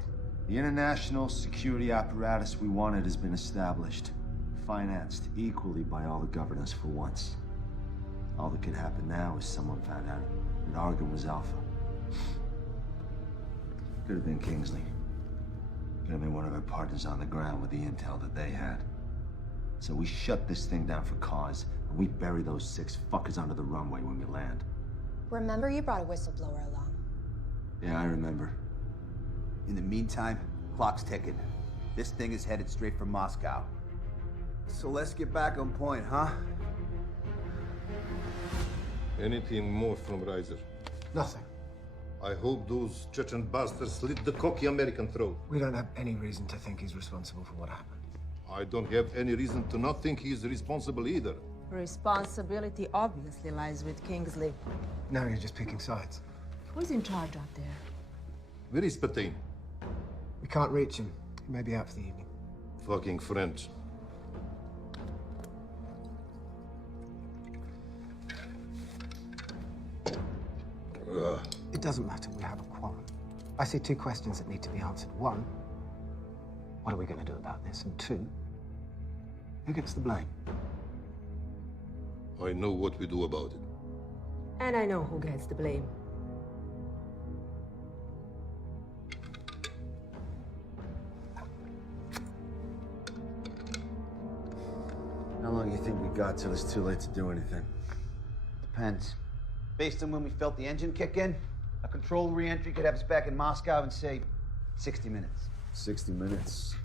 The international security apparatus we wanted has been established, financed equally by all the governors for once. All that could happen now is someone found out that Argon was Alpha. Could have been Kingsley. Could have been one of our partners on the ground with the intel that they had. So we shut this thing down for cause, and we bury those 6 fuckers under the runway when we land. Remember, you brought a whistleblower along. Yeah, I remember. In the meantime, clock's ticking. This thing is headed straight for Moscow. So let's get back on point, huh? Anything more from Reiser? Nothing. I hope those Chechen bastards slit the cocky American throat. We don't have any reason to think he's responsible for what happened. I don't have any reason to not think he's responsible either. Responsibility obviously lies with Kingsley. Now you're just picking sides. Who's in charge out there? Where is Petain? We can't reach him. He may be out for the evening. Fucking French. It doesn't matter, we have a quarrel. I see 2 questions that need to be answered. 1, what are we going to do about this? And 2, who gets the blame? I know what we do about it. And I know who gets the blame. How long do you think we got till it's too late to do anything? Depends. Based on when we felt the engine kick in, a controlled re-entry could have us back in Moscow in, say, 60 minutes. 60 minutes.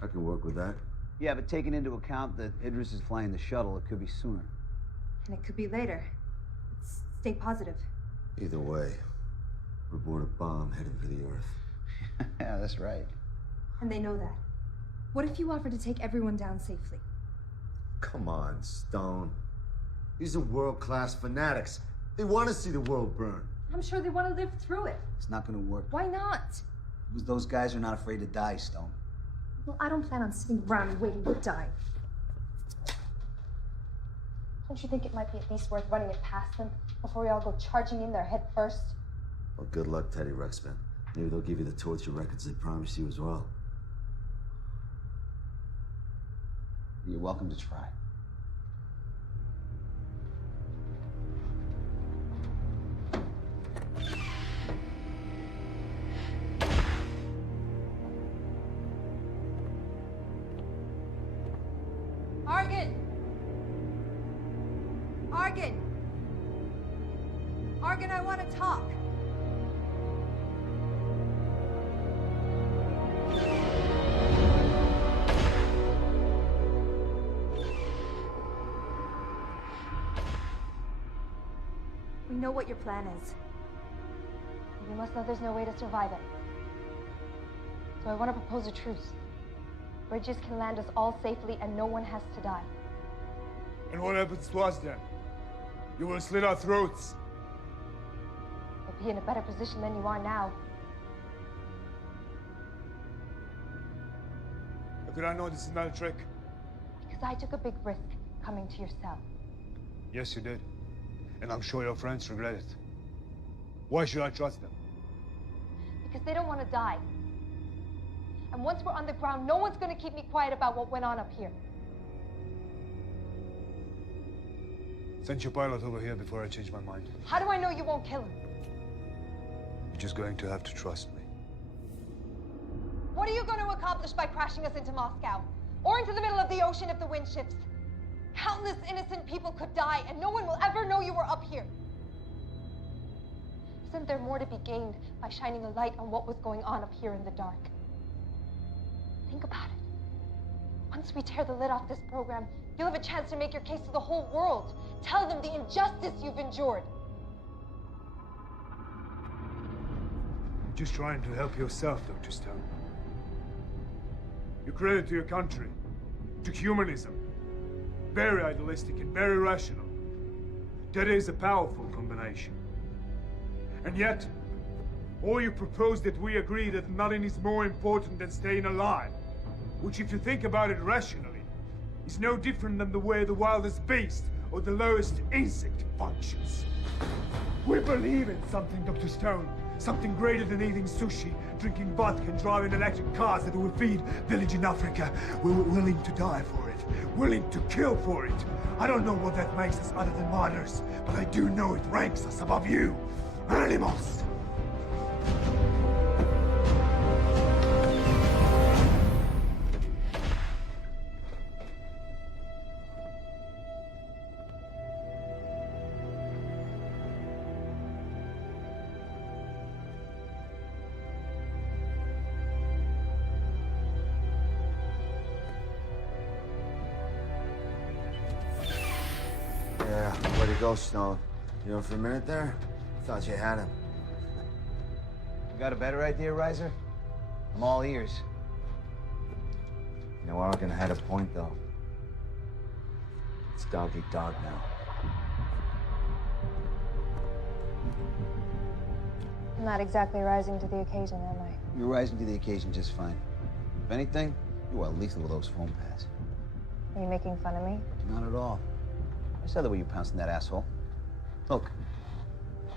I can work with that. Yeah, but taking into account that Idris is flying the shuttle, it could be sooner. And it could be later. Stay positive. Either way, we're aboard a bomb headed for the Earth. Yeah, that's right. And they know that. What if you offer to take everyone down safely? Come on, Stone. These are world-class fanatics. They want to see the world burn. I'm sure they want to live through it. It's not gonna work. Why not? Because those guys are not afraid to die, Stone. Well, I don't plan on sitting around and waiting to die. Don't you think it might be at least worth running it past them before we all go charging in there head first? Well, good luck, Teddy Ruxpin. Maybe they'll give you the torture records they promised you as well. You're welcome to try. Argon! Argon! Argon, I want to talk. We know what your plan is. You must know there's no way to survive it. So I want to propose a truce. Bridges can land us all safely and no one has to die. And what happens to us then? You will slit our throats. You'll be in a better position than you are now. How could I know this is not a trick? Because I took a big risk coming to your cell. Yes, you did. And I'm sure your friends regret it. Why should I trust them? Because they don't want to die. And once we're on the ground, no one's going to keep me quiet about what went on up here. Send your pilot over here before I change my mind. How do I know you won't kill him? You're just going to have to trust me. What are you going to accomplish by crashing us into Moscow? or into the middle of the ocean if the wind shifts. Countless innocent people could die, and no one will ever know you were up here. Isn't there more to be gained by shining a light on what was going on up here in the dark? Think about it. Once we tear the lid off this program, you'll have a chance to make your case to the whole world. Tell them the injustice you've endured. You're just trying to help yourself, Dr. Stone. You credit to your country, to humanism. Very idealistic and very rational. That is a powerful combination. And yet, all you propose that we agree that nothing is more important than staying alive, which, if you think about it rationally, is no different than the way the wildest beast or the lowest insect functions. We believe in something, Dr. Stone. Something greater than eating sushi, drinking vodka, and driving electric cars that will feed village in Africa. We're willing to die for it, willing to kill for it. I don't know what that makes us other than martyrs, but I do know it ranks us above you, animals. Yeah, where'd he go, Stone? You know, for a minute there, thought you had him. You got a better idea, Riser? I'm all ears. You know, Arkin had a point, though. It's dog eat dog now. I'm not exactly rising to the occasion, am I? You're rising to the occasion just fine. If anything, you are lethal with those phone pads. Are you making fun of me? Not at all. I saw the way you pounced on that asshole. Look,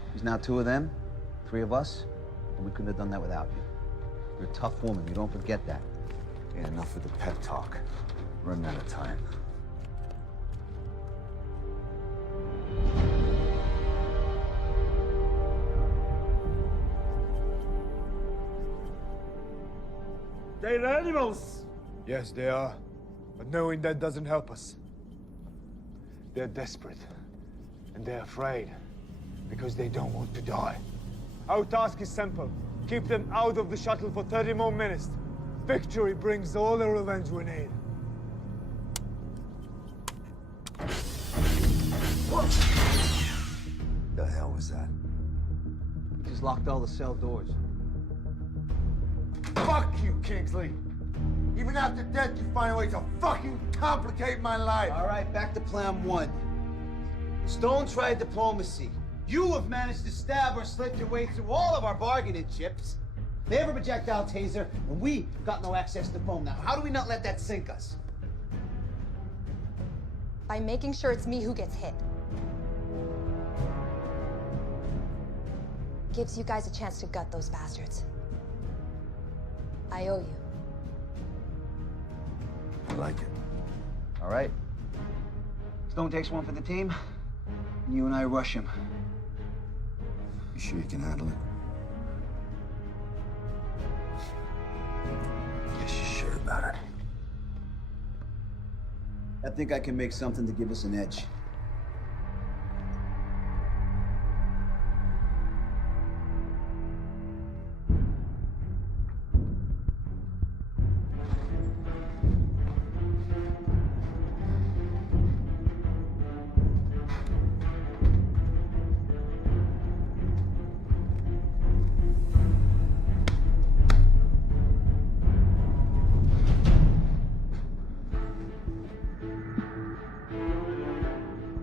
there's now 2 of them, 3 of us, and we couldn't have done that without you. You're a tough woman, you don't forget that. Yeah, enough with the pep talk. Running out of time. They're animals! Yes, they are. But knowing that doesn't help us. They're desperate. And they're afraid. Because they don't want to die. Our task is simple. Keep them out of the shuttle for 30 more minutes. Victory brings all the revenge we need. What the hell was that? He just locked all the cell doors. Fuck you, Kingsley! Even after death, you find a way to fucking complicate my life! All right, back to plan 1. Stone tried diplomacy. You have managed to stab or slit your way through all of our bargaining chips. They have a projectile taser, and we got no access to phone now. How do we not let that sink us? By making sure it's me who gets hit. Gives you guys a chance to gut those bastards. I owe you. I like it. All right. Stone takes one for the team, and you and I rush him. You sure you can handle it? Guess you're sure about it. I think I can make something to give us an edge.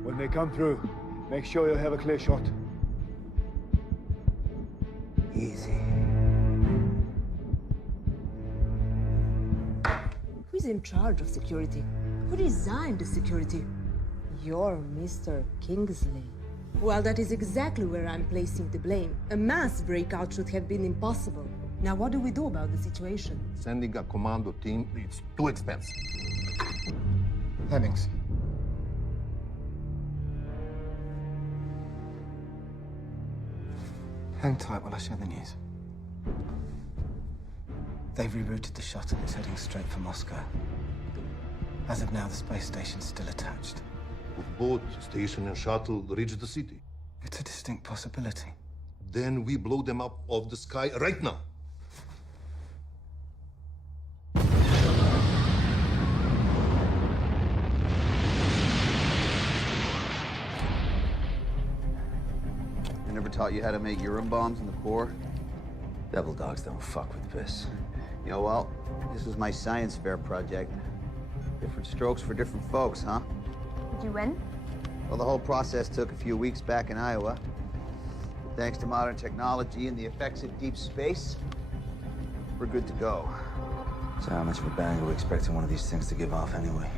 When they come through, make sure you have a clear shot. Easy. Who's in charge of security? Who designed the security? You're Mr. Kingsley. Well, that is exactly where I'm placing the blame. A mass breakout should have been impossible. Now, what do we do about the situation? Sending a commando team, it's too expensive. Hemmings. Hang tight while I share the news. They've rerouted the shuttle. It's heading straight for Moscow. As of now, the space station's still attached. Both station and shuttle reach the city. It's a distinct possibility. Then we blow them up off the sky right now. I never taught you how to make urine bombs in the Corps? Devil dogs don't fuck with piss. You know, well, this was my science fair project. Different strokes for different folks, huh? Did you win? Well, the whole process took a few weeks back in Iowa. But thanks to modern technology and the effects of deep space, we're good to go. So how much of a bang are we expecting one of these things to give off anyway?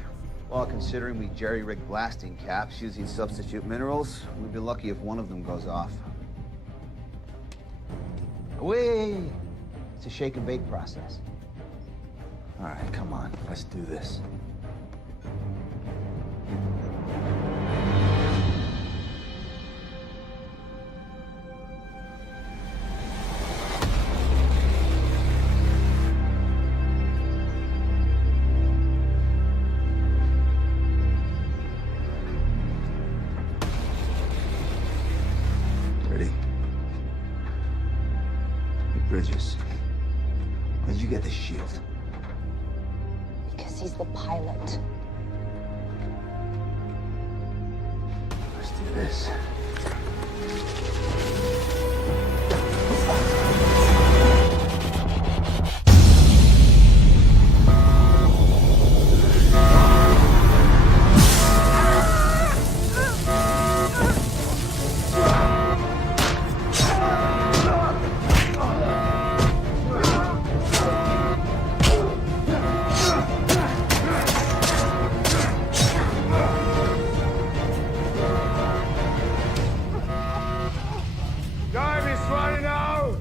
Well, considering we jerry-rigged blasting caps using substitute minerals, we'd be lucky if one of them goes off. Wait! It's a shake and bake process. All right, come on, let's do this. Ready? Hey, Bridges, where'd you get the shield? Because he's the pilot. Let's do this. Time is running out!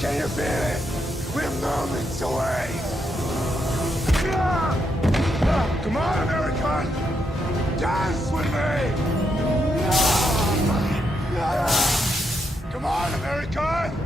Can you feel it? We're moments away. Come on, American! Dance with me! Come on, American!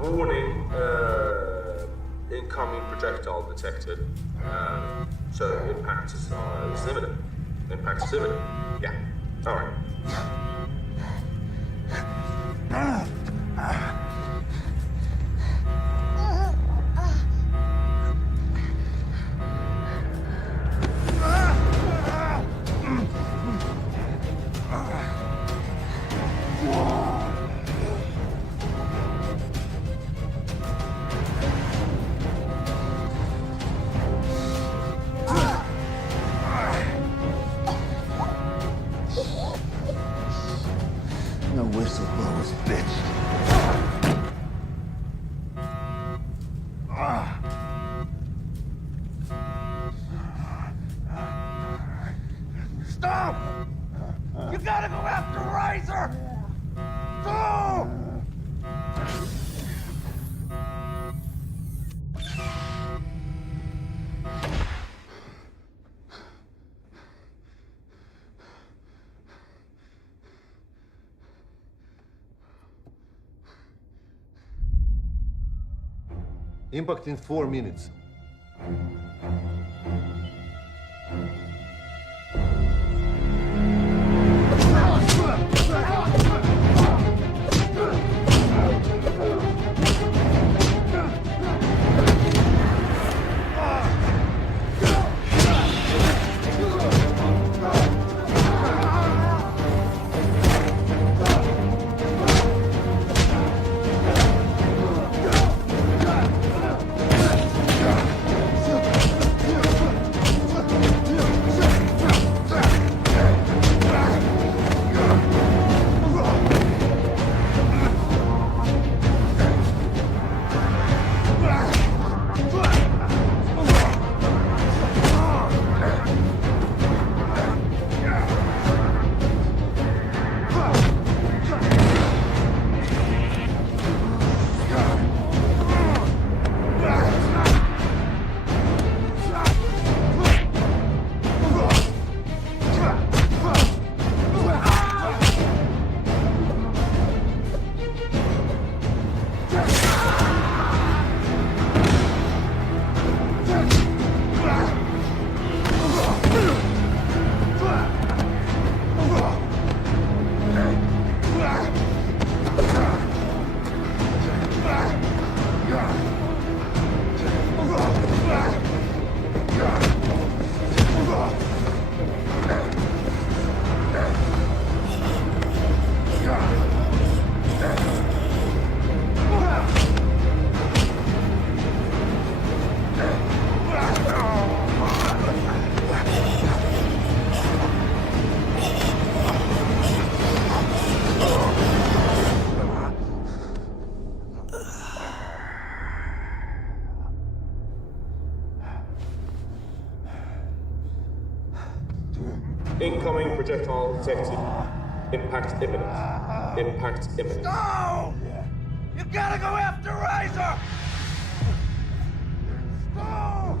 Warning, incoming projectile detected. So impact is imminent. Impact is imminent. Yeah. All right. No whistleblowers, bitch. Stop! You gotta go after Razor! Go! Impact in 4 minutes. Incoming projectile detected. Impact imminent. Impact imminent. No! You gotta go after Razor! No!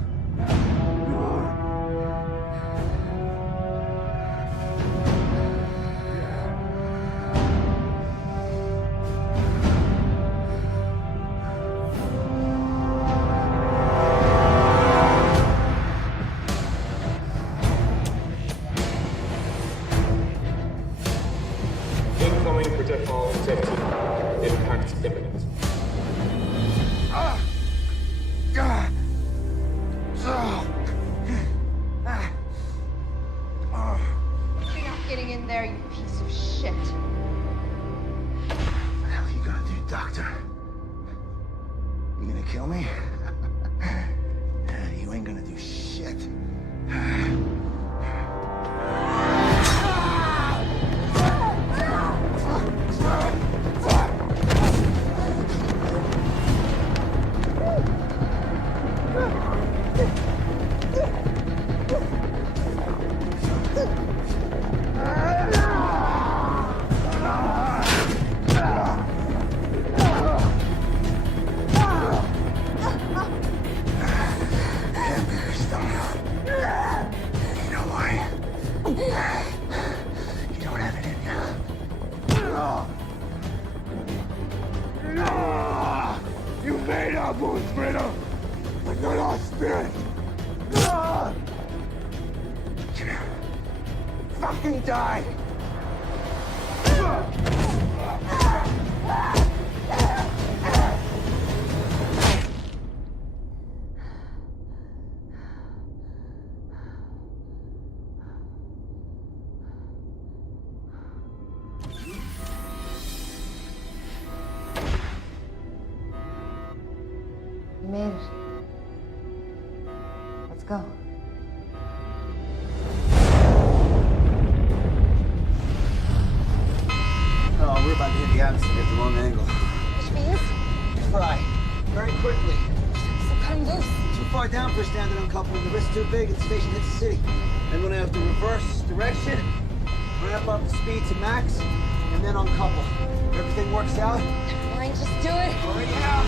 Incoming projectile detected. Impact imminent. You're not getting in there, you piece of shit. What the hell are you gonna do, Doctor? You gonna kill me? You ain't gonna do shit. You made our wounds brittle, but not our spirit. Fucking die! You made it. Let's go. Oh, we're about to hit the atmosphere at the wrong angle. Which means? Fry. Very quickly. So cut him loose. Too far down for standard uncoupling. The risk's too big. The station hits the city. Then we're gonna have to reverse direction, ramp up the speed to max, and then uncouple. If everything works out. Fine, just do it. Hurry up.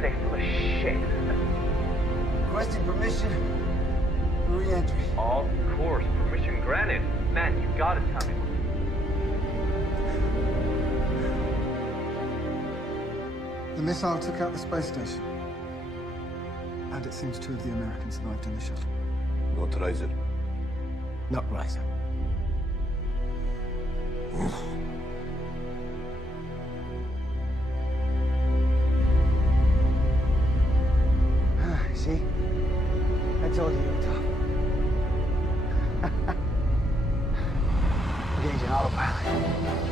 are they full of shit? Requesting permission for re-entry. Of course, permission granted. Man, you gotta tell me. The missile took out the space station. And it seems 2 of the Americans survived in the shuttle. Not Riser. Not Riser. See? I told you were tough. Engaging autopilot.